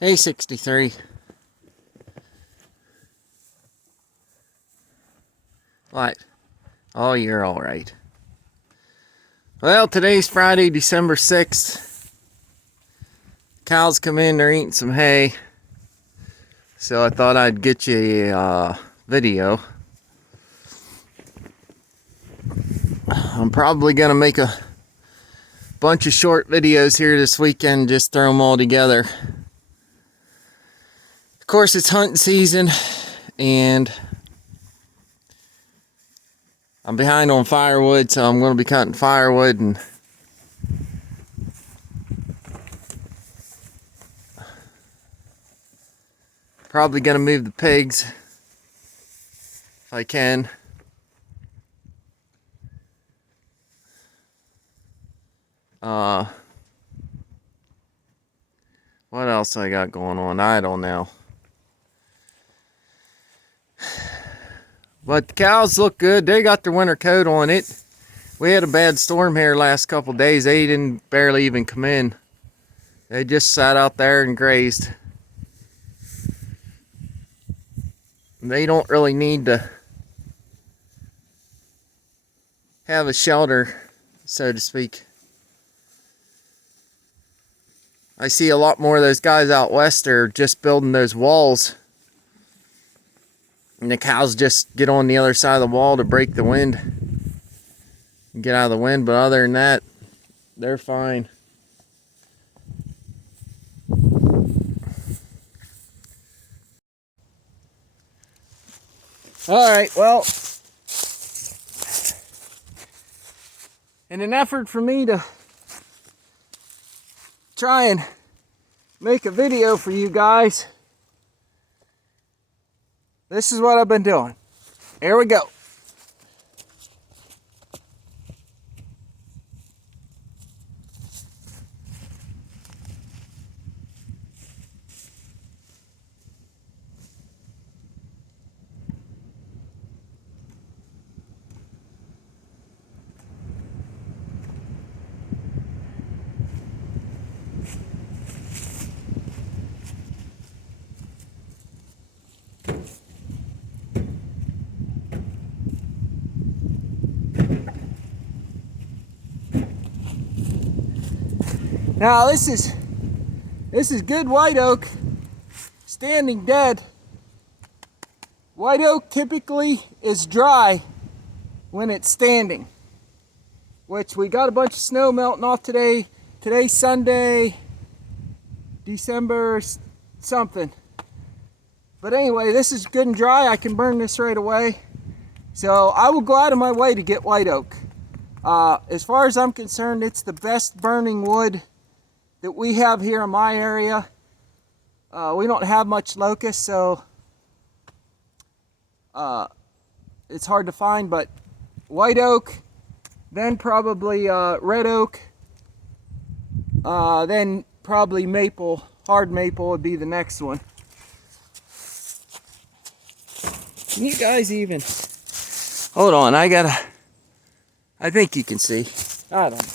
Hey, 63. What? Oh, you're all right. Well, today's Friday, December 6th. Cows come in, they're eating some hay. So I thought I'd get you a video. I'm probably going to make a bunch of short videos here this weekend, just throw them all together. Of course, it's hunting season, and I'm behind on firewood, so I'm going to be cutting firewood and probably going to move the pigs if I can. What else I got going on? I don't know. But the cows look good. They got their winter coat on it. We had a bad storm here last couple days. They didn't barely even come in. They just sat out there and grazed. They don't really need to have a shelter, so to speak. I see a lot more of those guys out west are just building those walls. And the cows just get on the other side of the wall to break the wind. And get out of the wind, but other than that, they're fine. Alright, well, in an effort for me to try and make a video for you guys, this is what I've been doing. Here we go. Now this is good white oak, standing dead. White oak typically is dry when it's standing, which we got a bunch of snow melting off today. Today's Sunday, December something. But anyway, this is good and dry. I can burn this right away. So I will go out of my way to get white oak. As far as I'm concerned, it's the best burning wood that we have here in my area. We don't have much locust, so it's hard to find, but white oak, then probably red oak, then probably maple, hard maple would be the next one. Can you guys even, hold on, I think you can see. I don't know.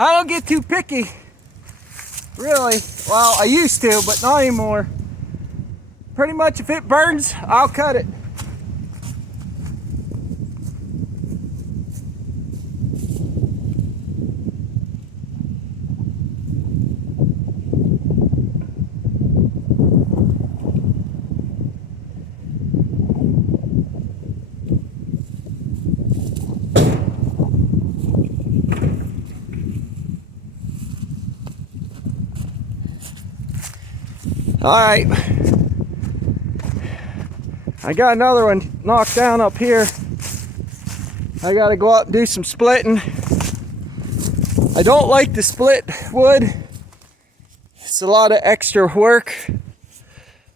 I don't get too picky, really. Well, I used to, but not anymore. Pretty much if it burns, I'll cut it. All right, I got another one knocked down up here. I gotta go out and do some splitting. I don't like to split wood. It's a lot of extra work,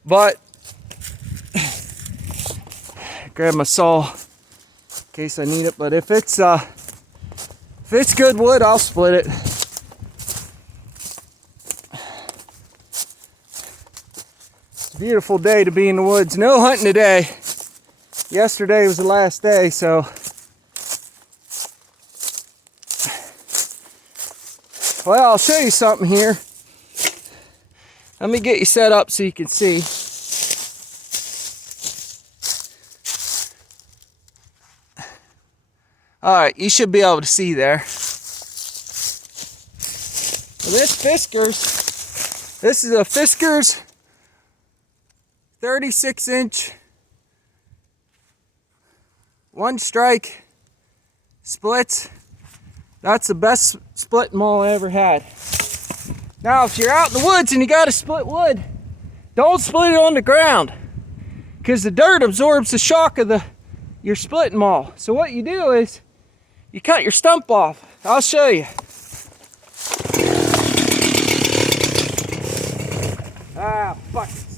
but grab my saw in case I need it. But if it's good wood, I'll split it. Beautiful day to be in the woods. No hunting today. Yesterday was the last day, so well, I'll show you something here. Let me get you set up so you can see. All right, you should be able to see there. This Fiskars, this is a Fiskars 36-inch one strike splits. That's the best split maul I ever had. Now, if you're out in the woods and you got to split wood, don't split it on the ground, because the dirt absorbs the shock of your splitting maul. So what you do is you cut your stump off. I'll show you. Ah, fuck it.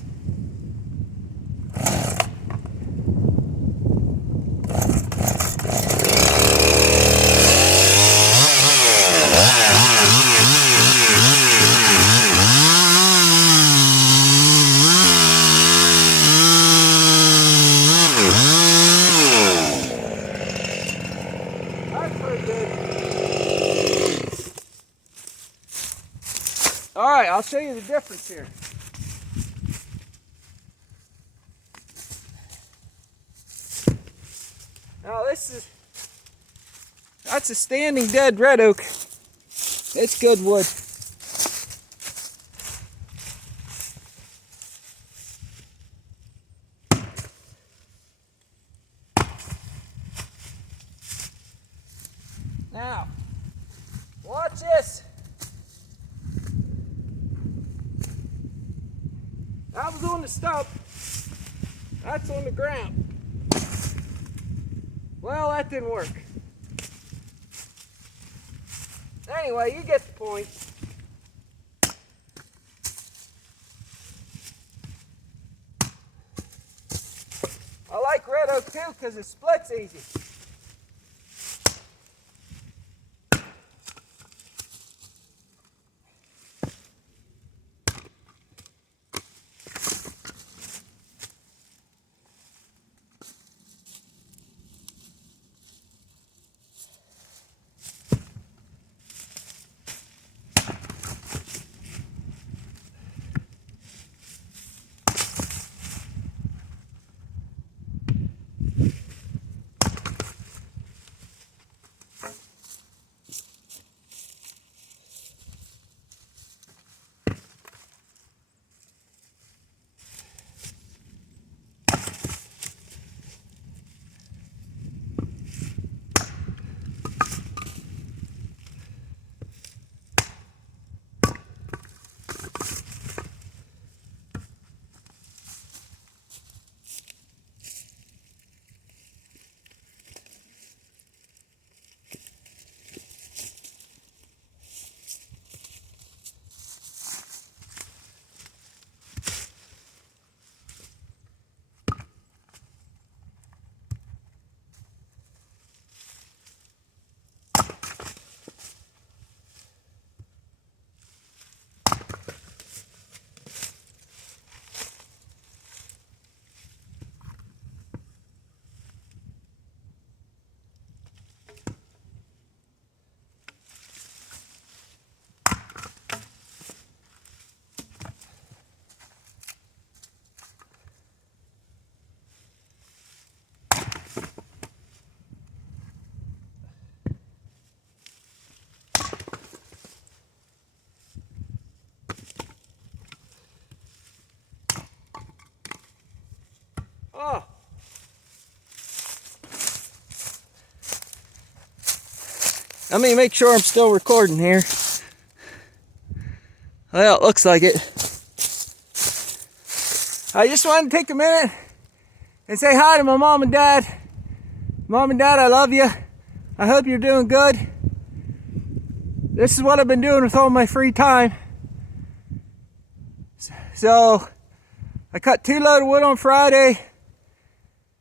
All right, I'll show you the difference here. Now that's a standing dead red oak. It's good wood. Now, watch this. That was on the stump. That's on the ground. Well, that didn't work. Anyway, you get the point. I like red oak too because it splits easy. Oh. Let me make sure I'm still recording here. Well, it looks like it. I just wanted to take a minute and say hi to my mom and dad. Mom and Dad, I love you. I hope you're doing good. This is what I've been doing with all my free time. So, I cut 2 loads of wood on Friday.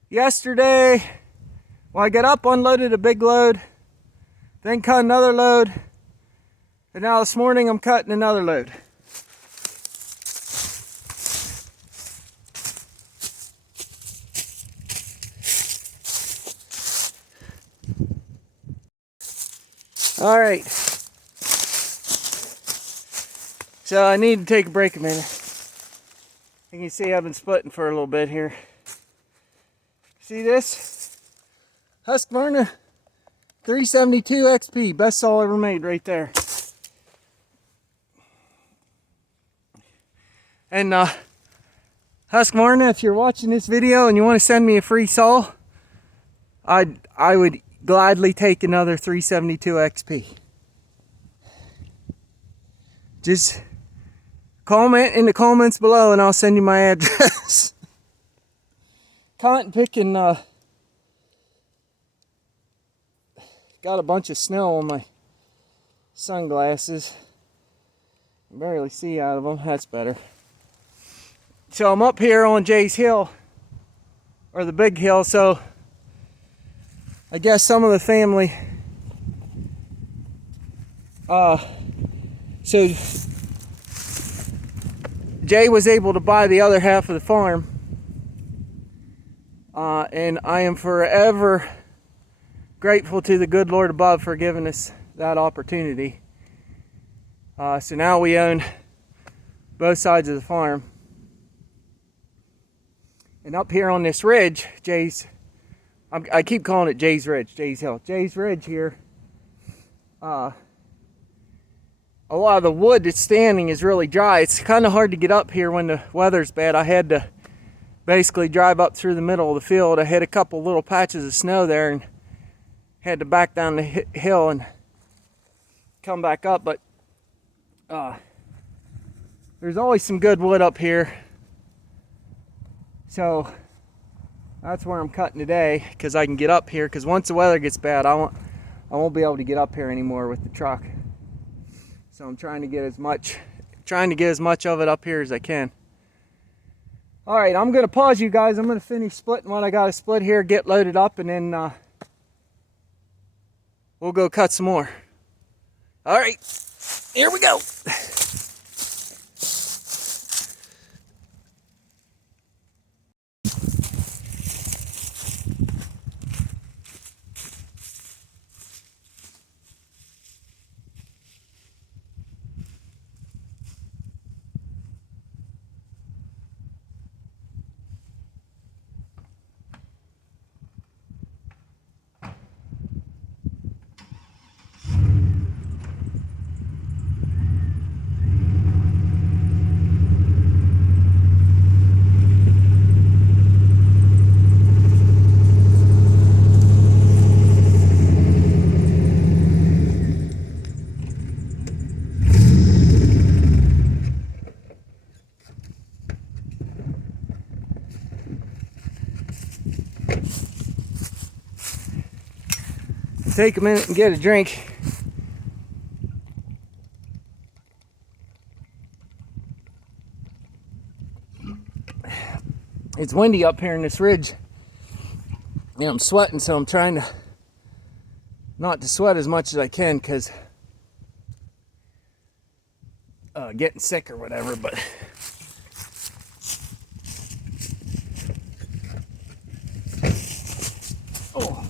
Yesterday, when I got up, unloaded a big load. Then cut another load. And now this morning, I'm cutting another load. All right. So I need to take a break a minute. You can see I've been splitting for a little bit here. See this? Husqvarna 372 XP, best saw ever made right there. And Husqvarna, if you're watching this video and you want to send me a free saw, I would gladly take another 372 XP. Just comment in the comments below and I'll send you my address. Cotton picking, got a bunch of snow on my sunglasses. I barely see out of them, that's better. So I'm up here on Jay's Hill, or the big hill, so I guess some of the family, so Jay was able to buy the other half of the farm, and I am forever grateful to the good Lord above for giving us that opportunity. So now we own both sides of the farm. And up here on this ridge, I keep calling it Jay's Ridge, Jay's Hill. Jay's Ridge here, a lot of the wood that's standing is really dry. It's kind of hard to get up here when the weather's bad. I had to basically drive up through the middle of the field. I had a couple little patches of snow there and had to back down the hill and come back up. But there's always some good wood up here. So that's where I'm cutting today, because I can get up here, because once the weather gets bad, I won't be able to get up here anymore with the truck. So I'm trying to get as much of it up here as I can. All right, I'm gonna pause you guys. I'm gonna finish splitting what I got to split here, get loaded up, and then we'll go cut some more. All right, here we go. Take a minute and get a drink. It's windy up here in this ridge. And I'm sweating, so I'm trying to not to sweat as much as I can, because getting sick or whatever, but oh.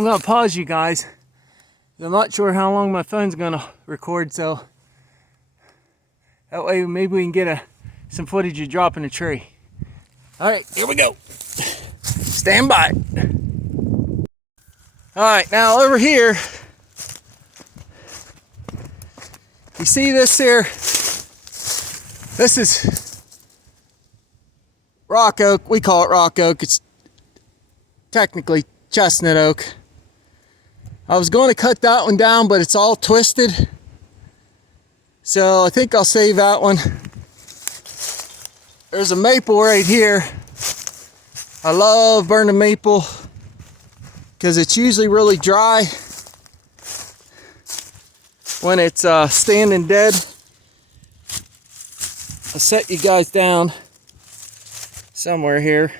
I'm gonna pause you guys. I'm not sure how long my phone's gonna record, so that way maybe we can get some footage of dropping a tree. All right, here we go. Stand by. All right, now over here, you see this here? This is rock oak. We call it rock oak. It's technically chestnut oak. I was going to cut that one down, but it's all twisted. So I think I'll save that one. There's a maple right here. I love burning maple because it's usually really dry when it's standing dead. I'll set you guys down somewhere here.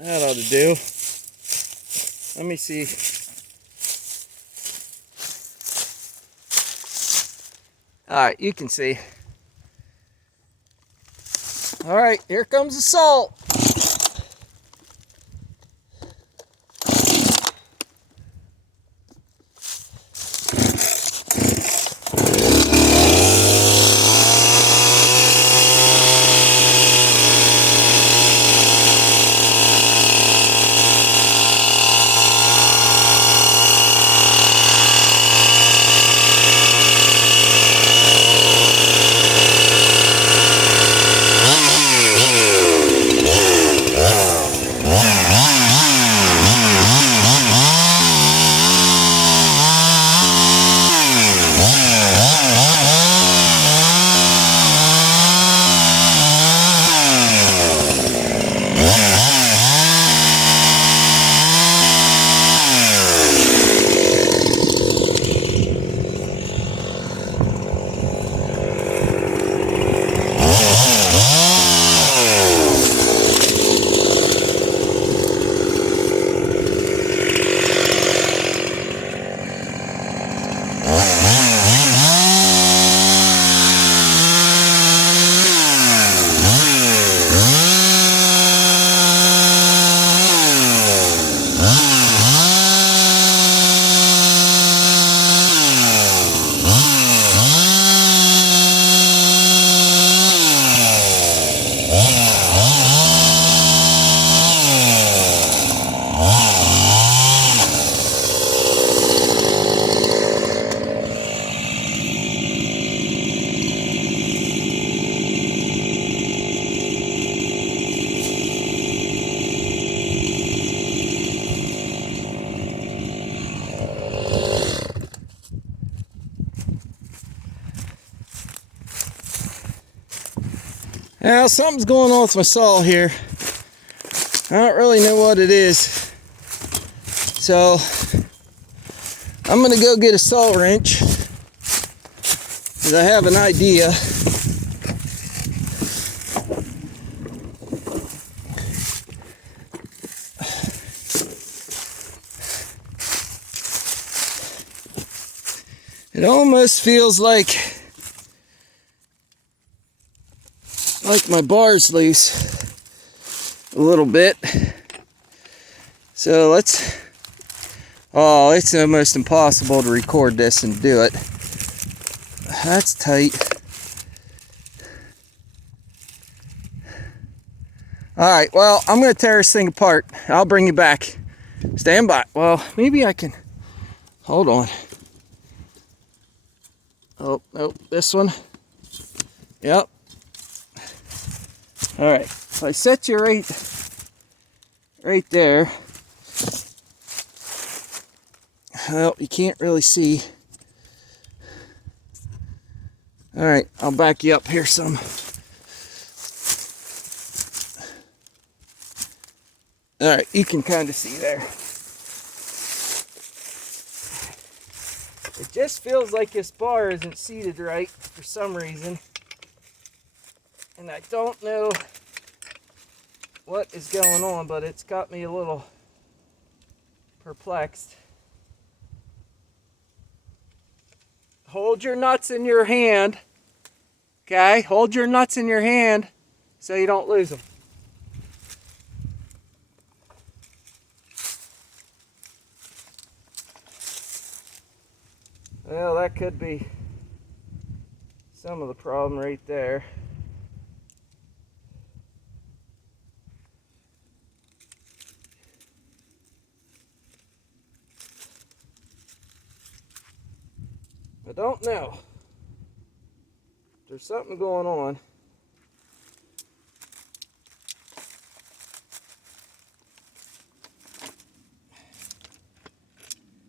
That ought to do. Let me see. All right, you can see. All right, here comes the salt. Now something's going on with my saw here. I don't really know what it is. So I'm gonna go get a saw wrench because I have an idea. It almost feels like my bar's loose a little bit. So let's, oh, it's almost impossible to record this and do it. That's tight. All right, well, I'm gonna tear this thing apart. I'll bring you back. Stand by. Well, maybe I can, hold on. Oh, nope, this one. Yep. All right, if I set you right there. Well, you can't really see. All right, I'll back you up here some. All right, you can kind of see there. It just feels like this bar isn't seated right for some reason. And I don't know what is going on, but it's got me a little perplexed. Hold your nuts in your hand. Okay, hold your nuts in your hand so you don't lose them. Well, that could be some of the problem right there. I don't know. There's something going on.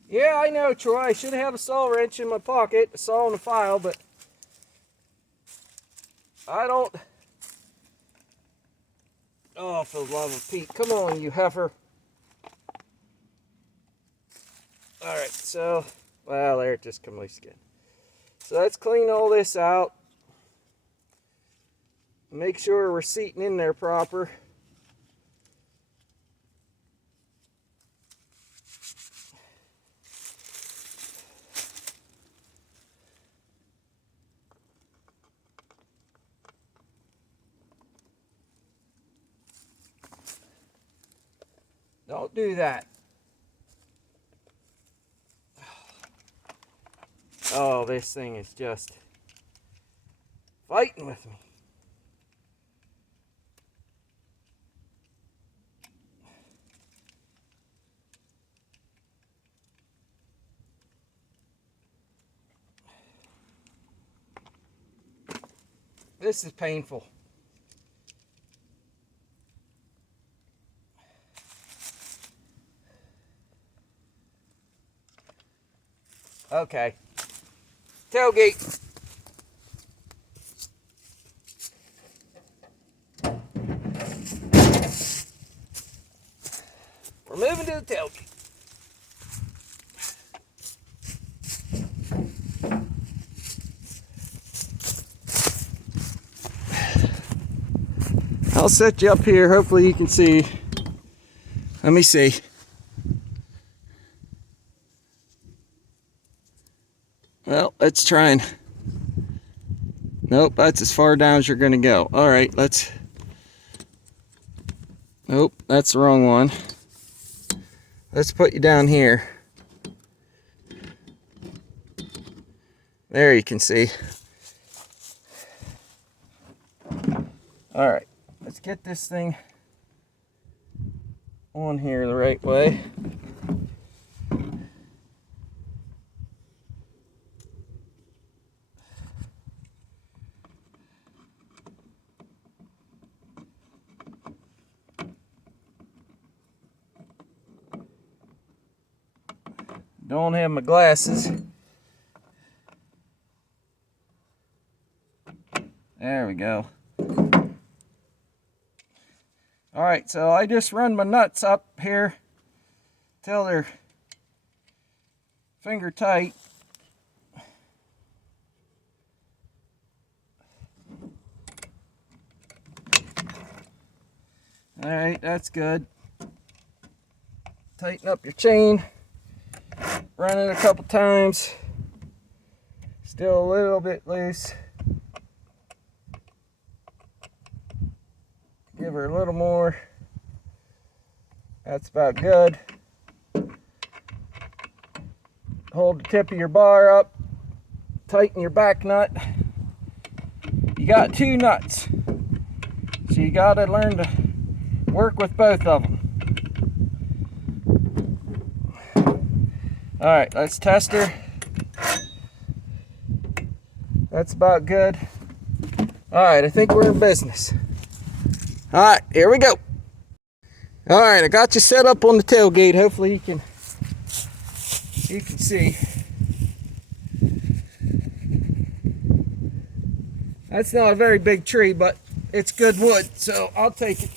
Yeah, I know, Troy. I should have a saw wrench in my pocket, a saw and a file, but I don't. Oh, for the love of Pete. Come on, you heifer. Alright, so, well, there, it just come loose again. So let's clean all this out. Make sure we're seating in there proper. Don't do that. Oh, this thing is just fighting with me. This is painful. Okay. Tailgate. We're moving to the tailgate. I'll set you up here. Hopefully you can see. Let me see. Well, let's try and... Nope, that's as far down as you're going to go. All right, let's... Nope, that's the wrong one. Let's put you down here. There you can see. All right, let's get this thing on here the right way. Don't have my glasses. There we go. All right, so I just run my nuts up here till they're finger tight. All right, that's good. Tighten up your chain. Run it a couple times. Still a little bit loose. Give her a little more. That's about good. Hold the tip of your bar up. Tighten your back nut. You got two nuts, so you got to learn to work with both of them. All right, let's test her. That's about good. All right, I think we're in business. All right, here we go. All right, I got you set up on the tailgate. Hopefully you can see. That's not a very big tree, but it's good wood, so I'll take it.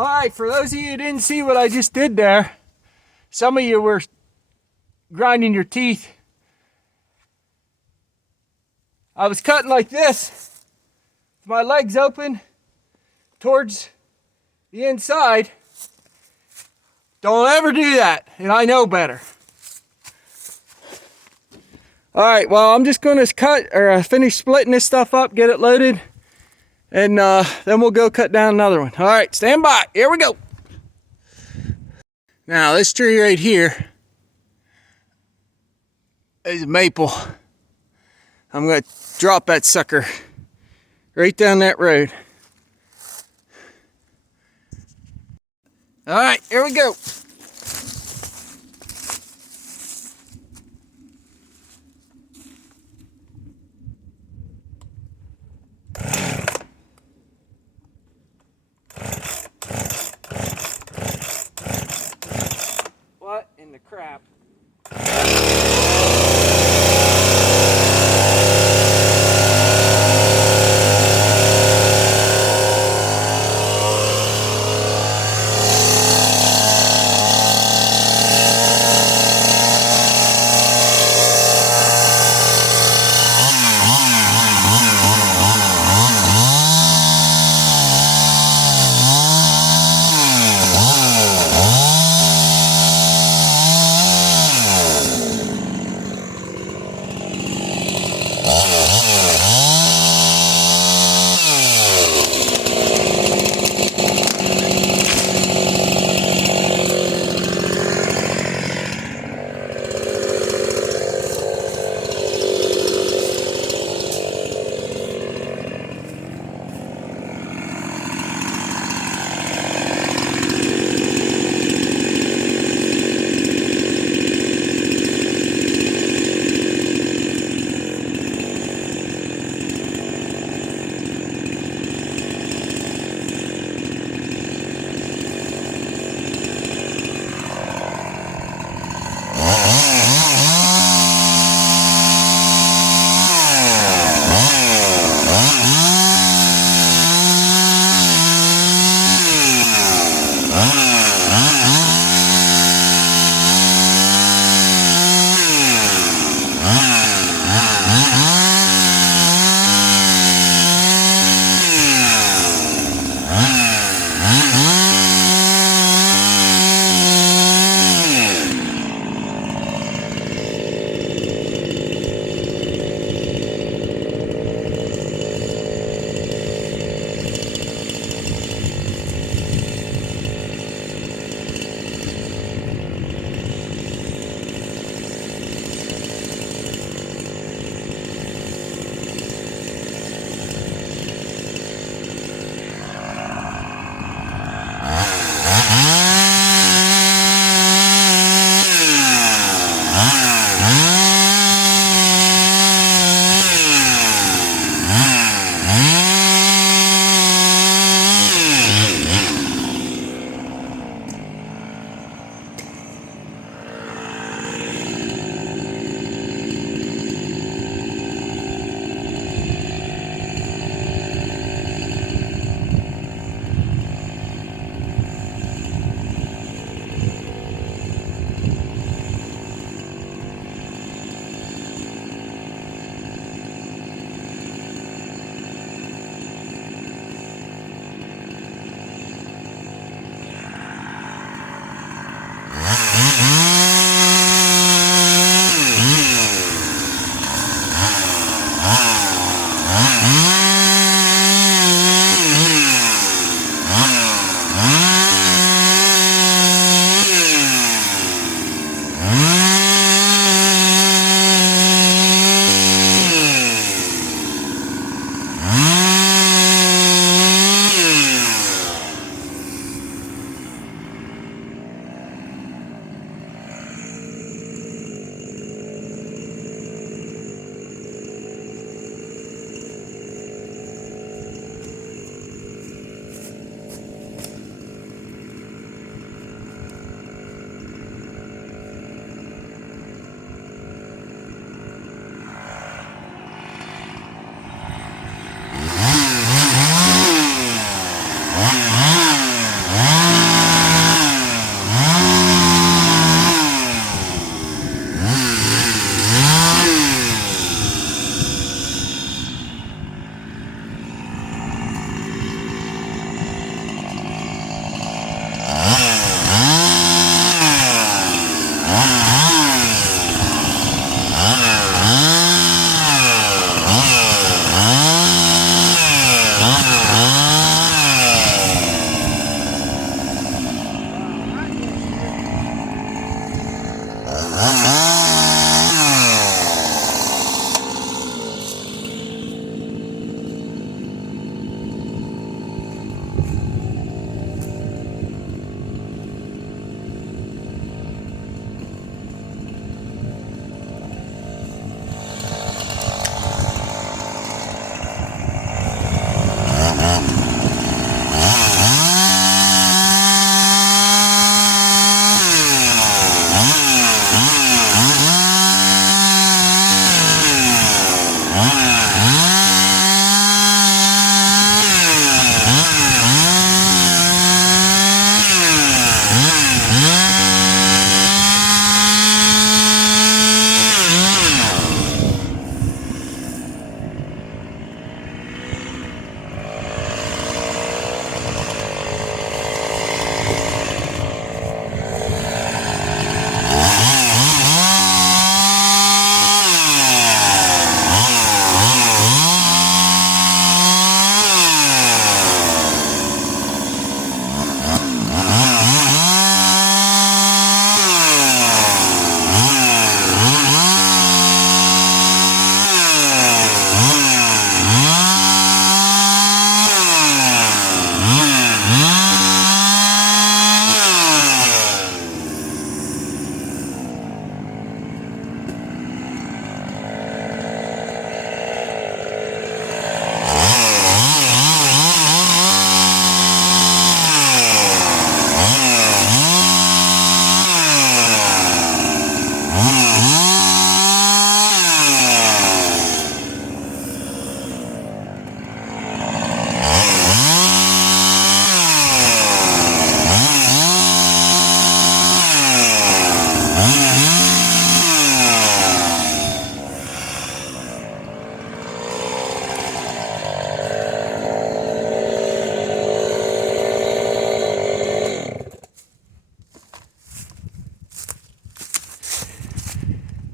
All right, for those of you who didn't see what I just did there, some of you were grinding your teeth. I was cutting like this, with my legs open towards the inside. Don't ever do that, and I know better. All right, well, I'm just gonna finish splitting this stuff up, get it loaded, and then we'll go cut down another one. All right, stand by, here we go. Now, this tree right here is a maple. I'm gonna drop that sucker right down that road. All right, here we go. What in the crap?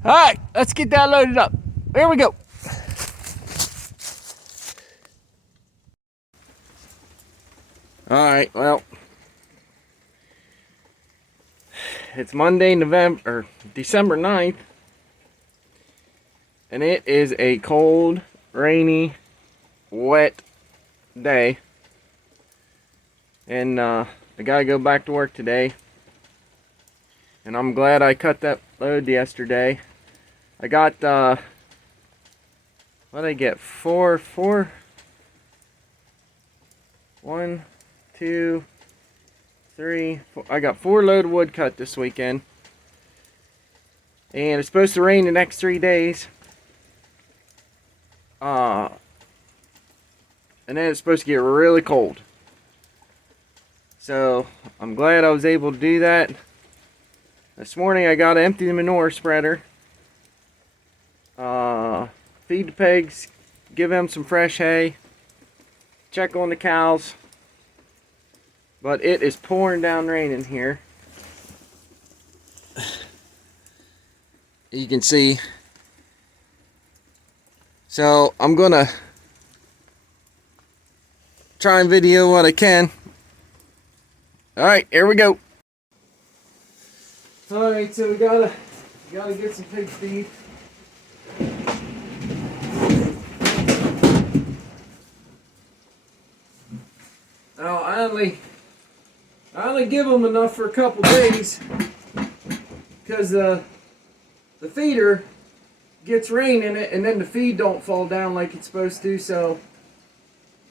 All right, let's get that loaded up. Here we go. All right, well, it's Monday, December 9th, and it is a cold, rainy, wet day, and I gotta go back to work today, and I'm glad I cut that load yesterday. I got, what did I get? One, two, three, four. I got 4 load of wood cut this weekend, and it's supposed to rain the next 3 days. And then it's supposed to get really cold. So I'm glad I was able to do that. This morning I got to empty the manure spreader, feed the pigs, give them some fresh hay, check on the cows. But it is pouring down rain in here. You can see. So I'm gonna try and video what I can. Alright, here we go. Alright, so we gotta get some pig feed. Now I only give them enough for a couple days because the feeder gets rain in it and then the feed don't fall down like it's supposed to, so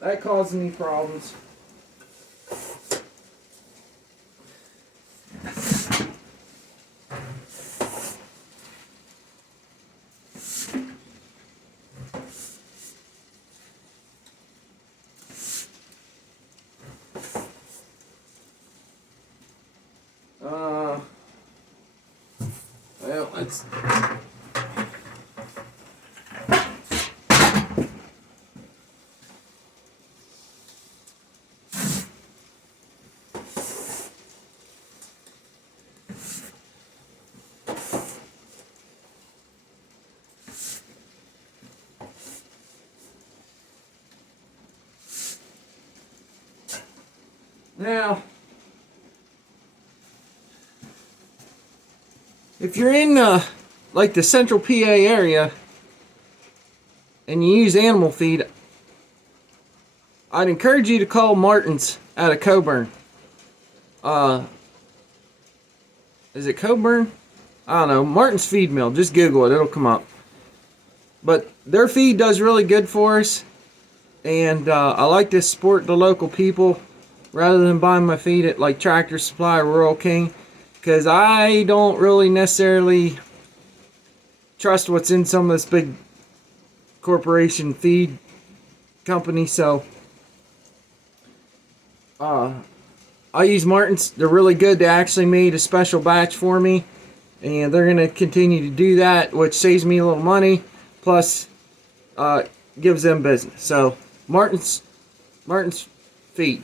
that causes me problems. Well, let's now, if you're in like the central PA area and you use animal feed, I'd encourage you to call Martin's out of Coburn. Is it Coburn? I don't know. Martin's Feed Mill. Just Google it. It'll come up. But their feed does really good for us. And I like to support the local people rather than buying my feed at like Tractor Supply or Rural King. Because I don't really necessarily trust what's in some of this big corporation feed company. So I use Martin's. They're really good. They actually made a special batch for me, and they're going to continue to do that, which saves me a little money, plus gives them business. So Martin's feed.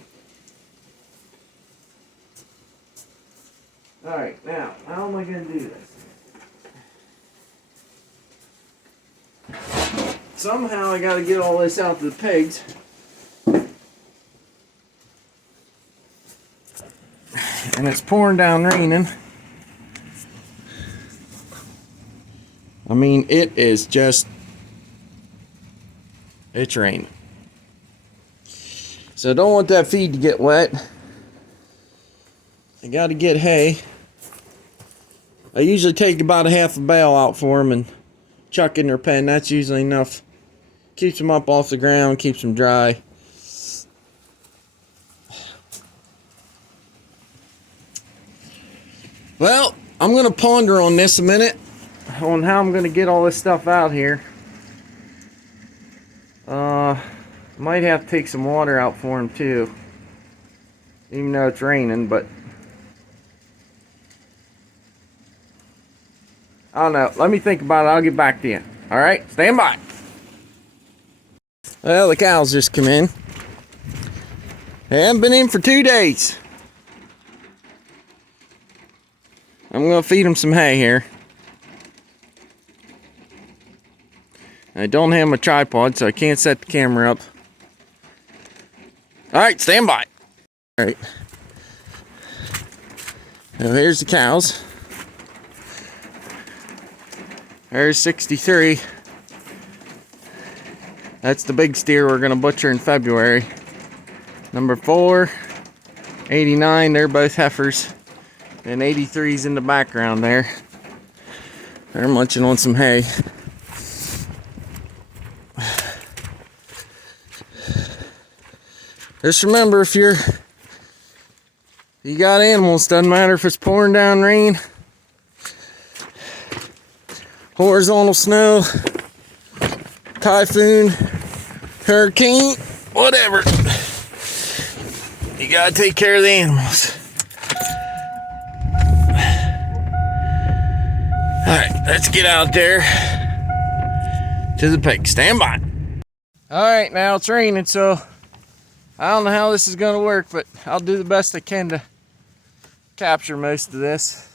Alright, now, how am I going to do this? Somehow I got to get all this out to the pigs. And it's pouring down raining. I mean, it is just, it's raining. So I don't want that feed to get wet. I got to get hay. I usually take about a half a bale out for them and chuck in their pen. That's usually enough. Keeps them up off the ground, keeps them dry. Well, I'm going to ponder on this a minute, on how I'm going to get all this stuff out here. Might have to take some water out for them too, even though it's raining, but I don't know. Let me think about it. I'll get back to you. Alright, stand by. Well, the cows just come in. They haven't been in for 2 days. I'm going to feed them some hay here. I don't have my tripod, so I can't set the camera up. All right, stand by. All right. Now here's the cows. There's 63. That's the big steer we're gonna butcher in February. Number 4, 89, they're both heifers. And 83's in the background there. They're munching on some hay. Just remember, if you got animals, doesn't matter if it's pouring down rain, horizontal snow, typhoon, hurricane, whatever. You gotta take care of the animals. Alright, let's get out there to the pig. Stand by. Alright, now it's raining, so I don't know how this is gonna work, but I'll do the best I can to capture most of this.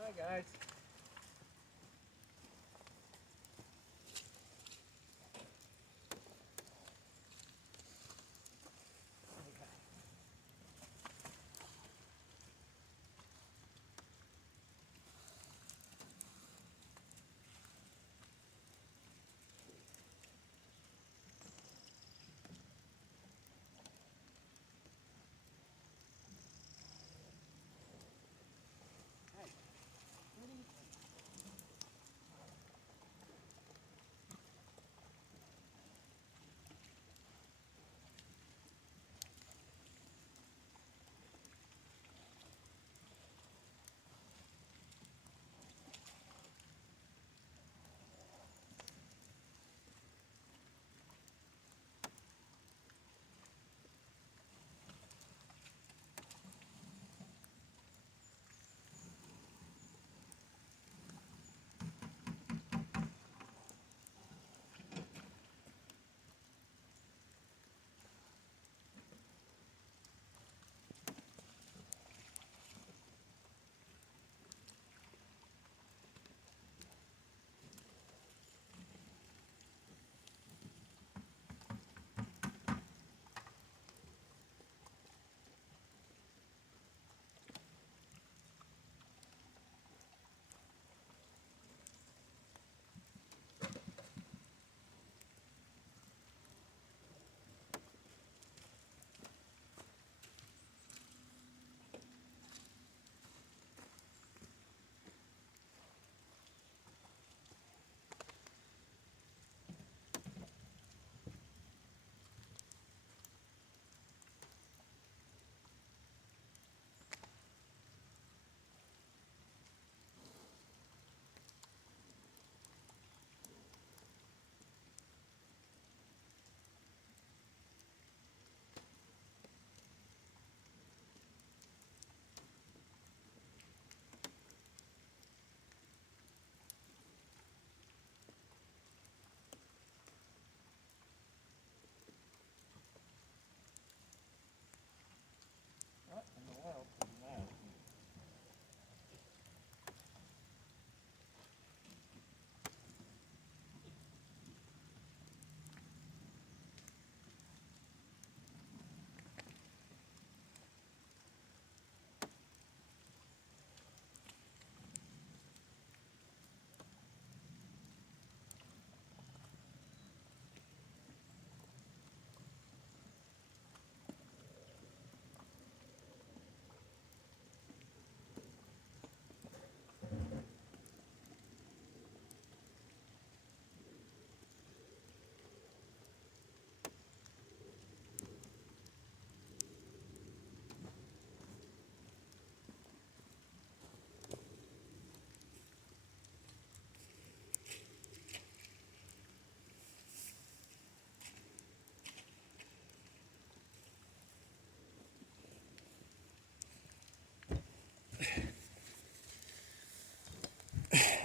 Hi guys. What are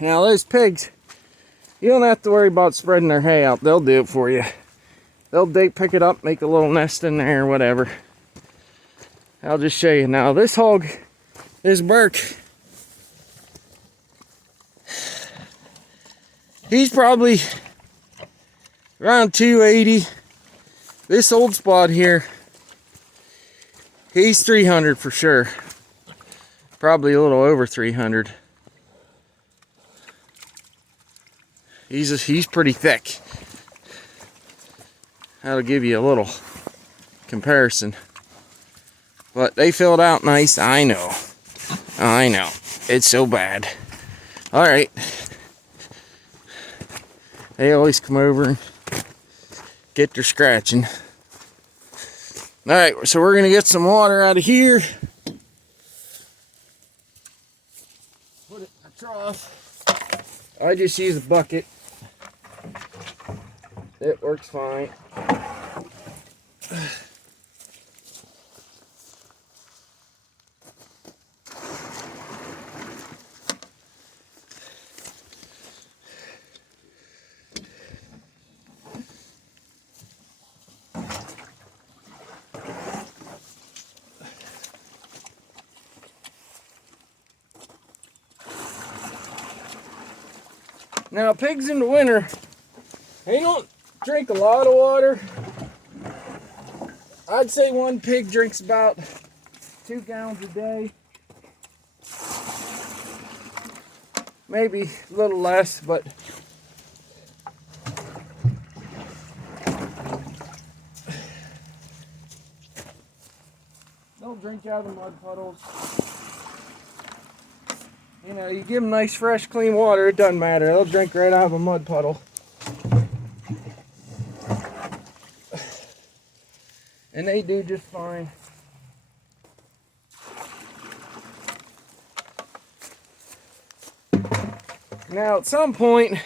Now those pigs, you don't have to worry about spreading their hay out. They'll do it for you. They'll pick it up, make a little nest in there or whatever. I'll just show you. Now this hog, this Burke, he's probably around 280. This old spot here, he's 300 for sure. Probably a little over 300. He's pretty thick. That'll give you a little comparison. But they filled out nice. I know. It's so bad. Alright. They always come over and get their scratching. Alright, so we're going to get some water out of here. Put it in the trough. I just use a bucket. It works fine. Now, pigs in the winter, they don't drink a lot of water. I'd say one pig drinks about 2 gallons a day. Maybe a little less, but they'll drink out of the mud puddles. You know, you give them nice, fresh, clean water, it doesn't matter. They'll drink right out of a mud puddle. And they do just fine. Now, at some point,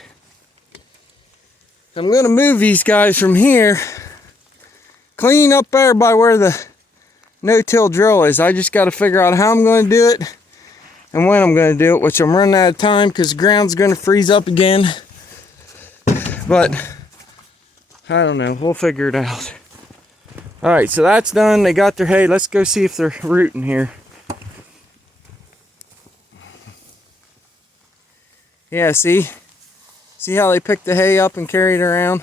I'm going to move these guys from here. Clean up there by where the no-till drill is. I just got to figure out how I'm going to do it. And when I'm going to do it, which I'm running out of time because the ground's going to freeze up again. But, I don't know. We'll figure it out. Alright, so that's done. They got their hay. Let's go see if they're rooting here. Yeah, see? See how they pick the hay up and carry it around?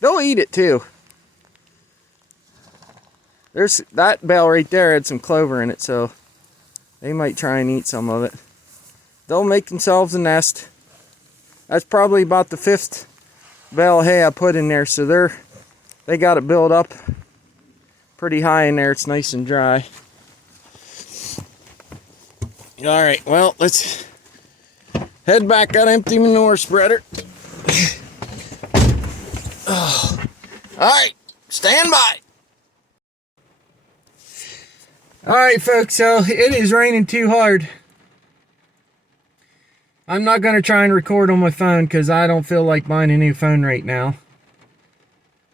They'll eat it too. There's that bale right there had some clover in it, so they might try and eat some of it. They'll make themselves a nest. That's probably about the 5th bale of hay I put in there, so they got it built up pretty high in there. It's nice and dry. Alright, well, let's head back. Got an empty manure spreader. Alright, stand by. Alright folks, so it is raining too hard. I'm not going to try and record on my phone because I don't feel like buying a new phone right now.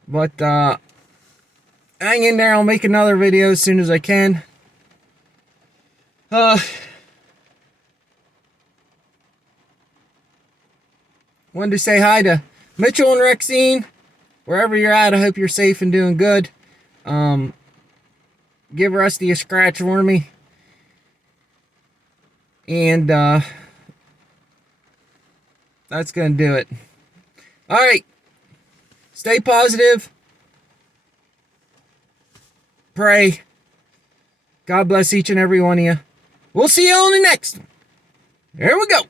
But hang in there, I'll make another video as soon as I can. Wanted to say hi to Mitchell and Rexine. Wherever you're at, I hope you're safe and doing good. Give Rusty a scratch for me. And that's going to do it. Alright. Stay positive. Pray. God bless each and every one of you. We'll see you on the next one. Here we go.